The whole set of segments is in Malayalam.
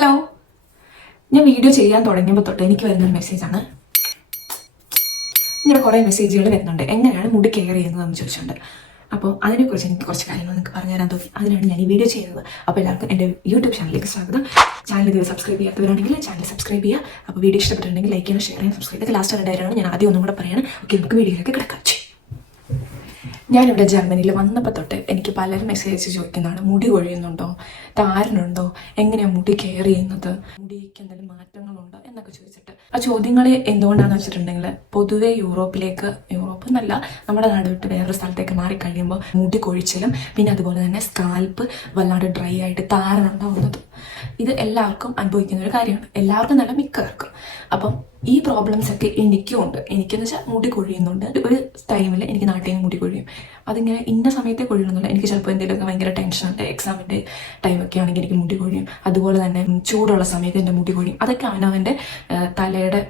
ഹലോ, ഞാൻ വീഡിയോ ചെയ്യാൻ തുടങ്ങിയപ്പോൾ തൊട്ട് എനിക്ക് വരുന്നൊരു മെസ്സേജാണ്. ഇങ്ങനെ കുറേ മെസ്സേജുകൾ വരുന്നുണ്ട്, എങ്ങനെയാണ് മുടി കെയർ ചെയ്യുന്നതെന്ന് ചോദിച്ചുകൊണ്ട്. അപ്പോൾ അതിനെക്കുറിച്ച് എനിക്ക് കുറച്ച് കാര്യങ്ങൾ നിങ്ങൾക്ക് പറഞ്ഞുതരാൻ തോന്നി. അതിനാണ് ഞാൻ ഈ വീഡിയോ ചെയ്യുന്നത്. അപ്പോൾ എല്ലാവർക്കും എൻ്റെ യൂട്യൂബ് ചാനലിലേക്ക് സ്വാഗതം. ചാനൽ ഇതുവരെ സബ്സ്ക്രൈബ് ചെയ്യാത്തവരാണെങ്കിൽ ചാനൽ സബ്സ്ക്രൈബ് ചെയ്യുക. അപ്പോൾ വീഡിയോ ഇഷ്ടപ്പെട്ടിട്ടുണ്ടെങ്കിൽ ലൈക്ക് ചെയ്യാൻ, ഷെയർ ചെയ്യാൻ, സബ്സ്ക്രൈബ് ചെയ്ത് ലാസ്റ്റ് രണ്ടായിരമാണ് ഞാൻ ആദ്യം ഒന്നും കൂടെ പറയണം. ഓക്കെ, നമുക്ക് വീഡിയോയിലേക്ക് കിടക്കാം. ഞാനിവിടെ ജർമ്മനിയിൽ വന്നപ്പോൾ തൊട്ട് എനിക്ക് പലരും മെസ്സേജ് ചോദിക്കുന്നതാണ്, മുടി കൊഴിയുന്നുണ്ടോ, താരനുണ്ടോ, എങ്ങനെയാണ് മുടി കെയർ ചെയ്യുന്നത്, മുടിക്ക് എന്തെങ്കിലും മാറ്റങ്ങളുണ്ടോ എന്നൊക്കെ ചോദിച്ചിട്ട്. ആ ചോദ്യങ്ങൾ എന്തുകൊണ്ടാണെന്ന് വെച്ചിട്ടുണ്ടെങ്കിൽ പൊതുവെ യൂറോപ്പ് എന്നല്ല, നമ്മുടെ നാട് വിട്ട് വേറൊരു സ്ഥലത്തേക്ക് മാറിക്കഴിയുമ്പോൾ മുടി കൊഴിച്ചിലും പിന്നെ അതുപോലെ തന്നെ സ്കാൽപ്പ് വല്ലാണ്ട് ഡ്രൈ ആയിട്ട് താരനുണ്ടാവുന്നതും ഇത് എല്ലാവർക്കും അനുഭവിക്കുന്ന ഒരു കാര്യമാണ്. എല്ലാവർക്കും നല്ല മിക്കവർക്കും. അപ്പം ഈ പ്രോബ്ലംസ് ഒക്കെ എനിക്കും ഉണ്ട്. എനിക്കെന്ന് വെച്ചാൽ മുടി കൊഴിയുന്നുണ്ട്. ഒരു ടൈമിൽ എനിക്ക് നാട്ടിൽ നിന്ന് മുടി കൊഴിയും. അതിങ്ങനെ ഇന്ന സമയത്തെ കൊഴിയണമെന്നില്ല. എനിക്ക് ചിലപ്പോൾ എന്തെങ്കിലുമൊക്കെ ഭയങ്കര ടെൻഷനുണ്ട്, എക്സാമിൻ്റെ ടൈമൊക്കെ ആണെങ്കിൽ എനിക്ക് മുടി കൊഴിയും. അതുപോലെ തന്നെ ചൂടുള്ള സമയത്ത് എൻ്റെ മുടി കൊഴിയും. അതൊക്കെ അവനവൻ്റെ തലയുടെ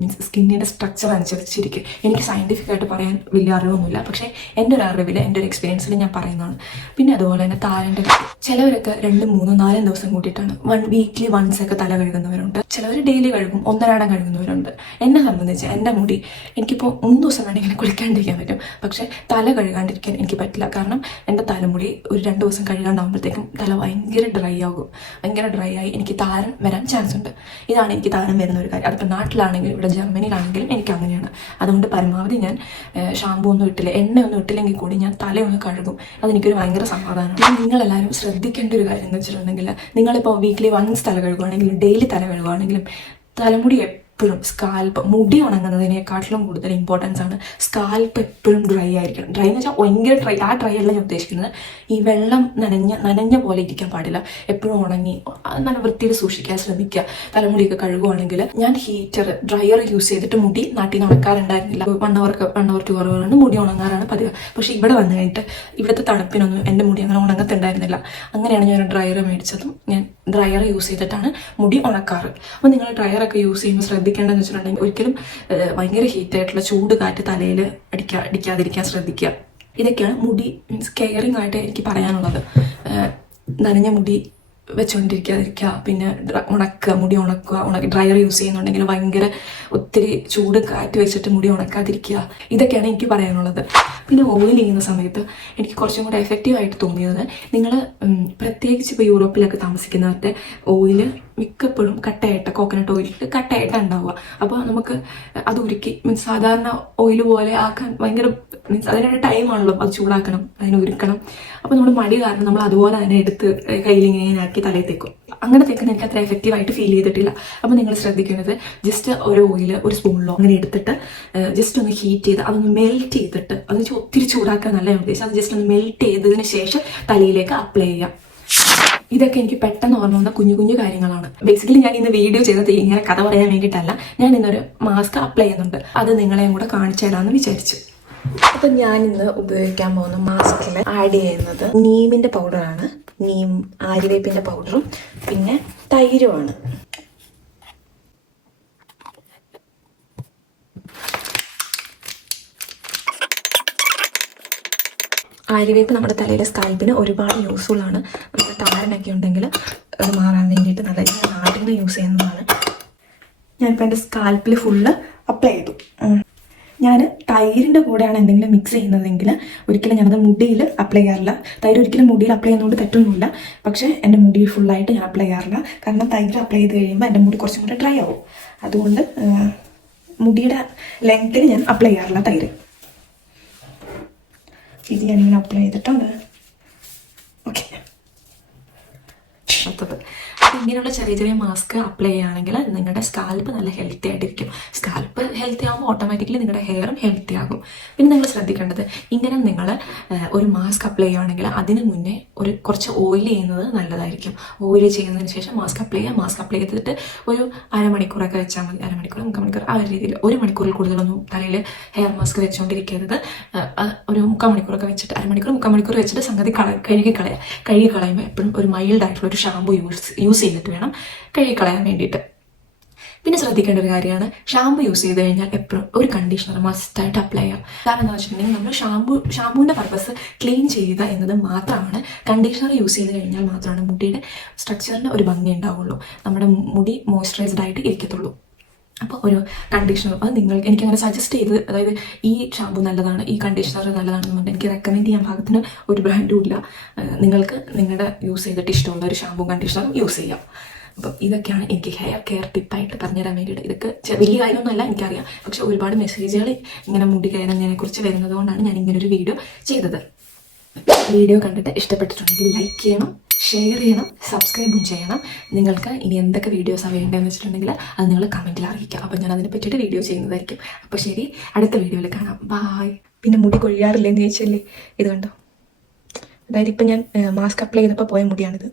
മീൻസ് സ്കിന്നിൻ്റെ സ്ട്രക്ചർ അനുസരിച്ചിരിക്കും. എനിക്ക് സയൻറ്റിഫിക്കായിട്ട് പറയാൻ വലിയ അറിവൊന്നുമില്ല, പക്ഷേ എൻ്റെ ഒരു അറിവിൽ, എൻ്റെ ഒരു എക്സ്പീരിയൻസിൽ ഞാൻ പറയുന്നതാണ്. പിന്നെ അതുപോലെ തന്നെ താരൻ്റെ ചിലവരൊക്കെ 2, 3, 4 ദിവസം കൂട്ടിയിട്ടാണ് വീക്ക്ലി വൺസ് ഒക്കെ തല കഴുകുന്നവരുണ്ട്. ചിലവർ ഡെയിലി കഴുകും, ഒന്നരാടം കഴുകുന്നവരുണ്ട്. എന്നെ സംബന്ധിച്ച് എൻ്റെ മുടി എനിക്കിപ്പോൾ 3 ദിവസം വേണമെങ്കിൽ കുളിക്കാണ്ടിരിക്കാൻ പറ്റും, പക്ഷേ തല കഴുകാണ്ടിരിക്കാൻ എനിക്ക് പറ്റില്ല. കാരണം എൻ്റെ തലമുടി ഒരു 2 ദിവസം കഴുകാണ്ടാകുമ്പോഴത്തേക്കും തല ഭയങ്കര ഡ്രൈ ആകും. ഭയങ്കര ഡ്രൈ ആയി എനിക്ക് താരൻ വരാൻ ചാൻസ് ഉണ്ട്. ഇതാണ് എനിക്ക് താരൻ വരുന്ന ഒരു കാര്യം. അതിപ്പോൾ നാട്ടിലാണെങ്കിലും ഇവിടെ ജർമ്മനിയിലാണെങ്കിലും എനിക്ക് അങ്ങനെയാണ്. അതുകൊണ്ട് പരമാവധി ഞാൻ ഷാമ്പൂ ഒന്നും ഇട്ടില്ല, എണ്ണയൊന്നും ഇട്ടില്ലെങ്കിൽ കൂടി ഞാൻ തലയൊന്ന് കഴുകും. അതെനിക്കൊരു ഭയങ്കര സമാധാനമാണ്. നിങ്ങളെല്ലാവരും ശ്രദ്ധിക്കേണ്ട ഒരു കാര്യം എന്ന് വെച്ചിട്ടുണ്ടെങ്കിൽ, നിങ്ങളിപ്പോൾ വീക്ക്ലി വൺസ് തല കഴുകുകയാണെങ്കിലും ഡെയിലി തല കഴുകുകയാണെങ്കിലും തലമുടി എപ്പോഴും സ്കാൽപ്പ്, മുടി ഉണങ്ങുന്നതിനേക്കാട്ടിലും കൂടുതൽ ഇമ്പോർട്ടൻസ് ആണ് സ്കാൽപ്പ് എപ്പോഴും ഡ്രൈ ആയിരിക്കണം. ഡ്രൈ എന്ന് വെച്ചാൽ ഭയങ്കര ഡ്രൈ, ആ ഡ്രൈ അല്ല ഞാൻ ഉദ്ദേശിക്കുന്നത്. ഈ വെള്ളം നനഞ്ഞ പോലെ ഇരിക്കാൻ പാടില്ല, എപ്പോഴും ഉണങ്ങി നല്ല വൃത്തിയിൽ സൂക്ഷിക്കാൻ ശ്രമിക്കുക. തലമുടിയൊക്കെ കഴുകുവാണെങ്കിൽ ഞാൻ ഡ്രയർ യൂസ് ചെയ്തിട്ട് മുടി നാട്ടിൽ നിന്ന് ഉണക്കാറുണ്ടായിരുന്നില്ല. 1 hour 2 hour കൊണ്ട് മുടി ഉണങ്ങാറാണ് പതിവ്. പക്ഷേ ഇവിടെ വന്നു കഴിഞ്ഞിട്ട് ഇവിടുത്തെ തണുപ്പിനൊന്നും എൻ്റെ മുടി അങ്ങനെ ഉണങ്ങത്തുണ്ടായിരുന്നില്ല. അങ്ങനെയാണ് ഞാൻ ഡ്രയർ മേടിച്ചതും ഞാൻ ഡ്രയർ യൂസ് ചെയ്തിട്ടാണ് മുടി ഉണക്കാറ്. അപ്പോൾ നിങ്ങൾ ഡ്രയറൊക്കെ യൂസ് ചെയ്യുമ്പോൾ ശ്രദ്ധിക്കേണ്ടതെന്ന് വെച്ചിട്ടുണ്ടെങ്കിൽ ഒരിക്കലും ഭയങ്കര ഹീറ്റായിട്ടുള്ള ചൂട് കാറ്റ് തലയിൽ അടിക്കാതിരിക്കാൻ ശ്രദ്ധിക്കുക. ഇതൊക്കെയാണ് മുടി മീൻസ് കെയറിങ് ആയിട്ട് എനിക്ക് പറയാനുള്ളത്. നനഞ്ഞ മുടി വെച്ചുകൊണ്ടിരിക്കാതിരിക്കുക, പിന്നെ മുടി ഉണക്കുക. ഡ്രയർ യൂസ് ചെയ്യുന്നുണ്ടെങ്കിൽ ഭയങ്കര ഒത്തിരി ചൂട് കാറ്റ് വെച്ചിട്ട് മുടി ഉണക്കാതിരിക്കുക. ഇതൊക്കെയാണ് എനിക്ക് പറയാനുള്ളത്. പിന്നെ ഓയിൽ ചെയ്യുന്ന സമയത്ത് എനിക്ക് കുറച്ചും കൂടെ എഫക്റ്റീവായിട്ട് തോന്നിയത്, നിങ്ങൾ പ്രത്യേകിച്ച് ഇപ്പോൾ യൂറോപ്പിലൊക്കെ താമസിക്കുന്നവരുടെ ഓയിൽ മിക്കപ്പോഴും കട്ടയായിട്ട്, കോക്കനട്ട് ഓയിൽ കട്ടയായിട്ടാണ് ഉണ്ടാവുക. അപ്പോൾ നമുക്ക് അത് ഉരുക്കി മീൻസ് സാധാരണ ഓയിൽ പോലെ ആക്കാൻ ഭയങ്കര മീൻസ് അതിനൊരു ടൈമാണല്ലോ, അത് ചൂടാക്കണം, അതിനെ ഉരുക്കണം. അപ്പോൾ നമ്മൾ മടി കാരണം നമ്മൾ അതുപോലെ തന്നെ എടുത്ത് കയ്യിലിങ്ങനെ ആക്കി തലയിൽ തേക്കും. അങ്ങനെ തേക്കുന്ന എനിക്ക് അത്ര എഫക്റ്റീവായിട്ട് ഫീൽ ചെയ്തിട്ടില്ല. അപ്പോൾ നിങ്ങൾ ശ്രദ്ധിക്കേണ്ടത്, ജസ്റ്റ് ഒരു ഓയിൽ ഒരു സ്പൂണിലോ അങ്ങനെ എടുത്തിട്ട് ജസ്റ്റ് ഒന്ന് ഹീറ്റ് ചെയ്ത് അതൊന്ന് മെൽറ്റ് ചെയ്തിട്ട്, അതെന്ന് ഒത്തിരി ചൂടാക്കാൻ നല്ല ഉദ്ദേശം, അത് ജസ്റ്റ് ഒന്ന് മെൽറ്റ് ചെയ്തതിന് ശേഷം തലയിലേക്ക് അപ്ലൈ ചെയ്യാം. ഇതൊക്കെ എനിക്ക് പെട്ടെന്ന് ഓർമ്മ വന്ന കുഞ്ഞു കുഞ്ഞു കാര്യങ്ങളാണ്. ബേസിക്കലി ഞാൻ ഇന്ന് വീഡിയോ ചെയ്തത് ഇങ്ങനെ കഥ പറയാൻ വേണ്ടിയിട്ടല്ല. ഞാൻ ഇന്നൊരു മാസ്ക് അപ്ലൈ ചെയ്യുന്നുണ്ട്, അത് നിങ്ങളെയും കൂടെ കാണിച്ചു തരാമെന്ന് വിചാരിച്ചു. അപ്പം ഞാൻ ഇന്ന് ഉപയോഗിക്കാൻ പോകുന്ന മാസ്കിൽ ആഡ് ചെയ്യുന്നത് നീമിൻ്റെ പൗഡറാണ്. നീം ആര്യവേപ്പിൻ്റെ പൗഡറും പിന്നെ തൈരുമാണ്. ആര്യവേപ്പ് നമ്മുടെ തലയിലെ സ്കാൽപ്പിന് ഒരുപാട് യൂസ്ഫുൾ ആണ്. നമുക്ക് താരനൊക്കെ ഉണ്ടെങ്കിൽ അത് മാറാൻ വേണ്ടിയിട്ട് നല്ല നാട്ടിൽ നിന്ന് യൂസ് ചെയ്യുന്നതാണ്. ഞാനിപ്പോൾ എൻ്റെ സ്കാൽപ്പിൽ ഫുള്ള് അപ്ലൈ ചെയ്തു. ഞാൻ തൈരിൻ്റെ കൂടെയാണ് എന്തെങ്കിലും മിക്സ് ചെയ്യുന്നതെങ്കിൽ ഒരിക്കലും ഞാനത് മുടിയിൽ അപ്ലൈ ചെയ്യാറില്ല. തൈര് ഒരിക്കലും മുടിയിൽ അപ്ലൈ ചെയ്യുന്നതുകൊണ്ട് തെറ്റൊന്നുമില്ല, പക്ഷേ എൻ്റെ മുടിയിൽ ഫുള്ളായിട്ട് ഞാൻ അപ്ലൈ ചെയ്യാറില്ല. കാരണം തൈര് അപ്ലൈ ചെയ്ത് കഴിയുമ്പോൾ എൻ്റെ മുടി കുറച്ചും കൂടെ ഡ്രൈ ആവും. അതുകൊണ്ട് മുടിയുടെ ലെങ്ത്തിൽ ഞാൻ അപ്ലൈ ചെയ്യാറില്ല തൈര്. ഇത് ഞാനിങ്ങനെ അപ്ലൈ ചെയ്തിട്ടുണ്ട്. ഓക്കെ, ഇങ്ങനെയുള്ള ചെറിയ ചെറിയ മാസ്ക് അപ്ലൈ ചെയ്യുകയാണെങ്കിൽ നിങ്ങളുടെ സ്കാൽപ്പ് നല്ല ഹെൽത്തി ആയിട്ടിരിക്കും. സ്കാൽപ്പ് ഹെൽത്തി ആകുമ്പോൾ ഓട്ടോമാറ്റിക്കലി നിങ്ങളുടെ ഹെയറും ഹെൽത്തി ആകും. പിന്നെ നിങ്ങൾ ശ്രദ്ധിക്കേണ്ടത്, ഇങ്ങനെ നിങ്ങൾ ഒരു മാസ്ക് അപ്ലൈ ചെയ്യുകയാണെങ്കിൽ അതിന് മുന്നേ കുറച്ച് ഓയിൽ ചെയ്യുന്നത് നല്ലതായിരിക്കും. ഓയിൽ ചെയ്യുന്നതിന് ശേഷം മാസ്ക് അപ്ലൈ ചെയ്യുക. മാസ്ക് അപ്ലൈ ചെയ്തിട്ട് ഒരു അരമണിക്കൂറൊക്കെ വെച്ചാൽ മതി. 1 മണിക്കൂർ 3/4 മണിക്കൂർ ആ ഒരു രീതിയിൽ. 1 മണിക്കൂറിൽ കൂടുതലൊന്നും തലയിൽ ഹെയർ മാസ്ക് വെച്ചുകൊണ്ടിരിക്കരുത്. ഒരു 3/4 മണിക്കൂറൊക്കെ വെച്ചിട്ട് 1 മണിക്കൂർ 3/4 മണിക്കൂർ വെച്ചിട്ട് സംഗതി കഴുകി കളയുമ്പോൾ എപ്പോഴും ഒരു മൈൽഡ് ആയിട്ടുള്ള ഒരു ഷാമ്പു യൂസ് ചെയ്തിട്ട് വേണം കഴുകി കളയാൻ വേണ്ടിയിട്ട്. പിന്നെ ശ്രദ്ധിക്കേണ്ട ഒരു കാര്യമാണ് ഷാമ്പു യൂസ് ചെയ്ത് കഴിഞ്ഞാൽ എപ്പോഴും ഒരു കണ്ടീഷണർ മസ്റ്റായിട്ട് അപ്ലൈ ചെയ്യാം. കാരണം എന്താ വെച്ചിട്ടുണ്ടെങ്കിൽ നമ്മൾ ഷാമ്പൂവിൻ്റെ പർപ്പസ് ക്ലീൻ ചെയ്യുക എന്നത് മാത്രമാണ്. കണ്ടീഷണർ യൂസ് ചെയ്ത് കഴിഞ്ഞാൽ മാത്രമാണ് മുടിയുടെ സ്ട്രക്ചറിന് ഒരു ഭംഗി ഉണ്ടാവുള്ളൂ, നമ്മുടെ മുടി മോയ്സ്ചറൈസ്ഡ് ആയിട്ട് ഇരിക്കത്തുള്ളൂ. അപ്പോൾ ഒരു കണ്ടീഷണർ അത് എനിക്കങ്ങനെ സജസ്റ്റ് ചെയ്ത്, അതായത് ഈ ഷാമ്പു നല്ലതാണ്, ഈ കണ്ടീഷണർ നല്ലതാണെന്നുണ്ടെങ്കിൽ എനിക്ക് റെക്കമെൻഡ് ചെയ്യാൻ ഭാഗത്തിന് ഒരു ബ്രാൻഡും ഇല്ല. നിങ്ങൾക്ക് നിങ്ങളുടെ യൂസ് ചെയ്തിട്ട് ഇഷ്ടമുള്ള ഒരു ഷാമ്പും കണ്ടീഷണറും യൂസ് ചെയ്യാം. അപ്പം ഇതൊക്കെയാണ് എനിക്ക് ഹെയർ കെയർ ടിപ്പായിട്ട് പറഞ്ഞുതരാൻ വേണ്ടിയിട്ട്. ഇതൊക്കെ വലിയ കാര്യമൊന്നുമല്ല എനിക്കറിയാം, പക്ഷെ ഒരുപാട് മെസ്സേജുകൾ ഇങ്ങനെ മുടി കയറുന്നതിനെക്കുറിച്ച് വരുന്നത് കൊണ്ടാണ് ഞാൻ ഇങ്ങനൊരു വീഡിയോ ചെയ്തത്. വീഡിയോ കണ്ടിട്ട് ഇഷ്ടപ്പെട്ടിട്ടുണ്ടെങ്കിൽ ലൈക്ക് ചെയ്യണം, ഷെയർ ചെയ്യണം, സബ്സ്ക്രൈബും ചെയ്യണം. നിങ്ങൾക്ക് ഇനി എന്തൊക്കെ വീഡിയോസാണ് വേണ്ടതെന്ന് വെച്ചിട്ടുണ്ടെങ്കിൽ അത് നിങ്ങൾ കമൻറ്റിൽ അറിയിക്കുക. അപ്പോൾ ഞാൻ അതിനെ പറ്റിയിട്ട് വീഡിയോ ചെയ്യുന്നതായിരിക്കും. അപ്പോൾ ശരി, അടുത്ത വീഡിയോയിൽ കാണാം. ബായ്. പിന്നെ മുടി കൊഴിയാറില്ലെന്ന് ചോദിച്ചല്ലേ, ഇത് കണ്ടോ, അതായത് ഇപ്പം ഞാൻ മാസ്ക് അപ്ലൈ ചെയ്തപ്പോൾ പോയ മുടിയാണിത്.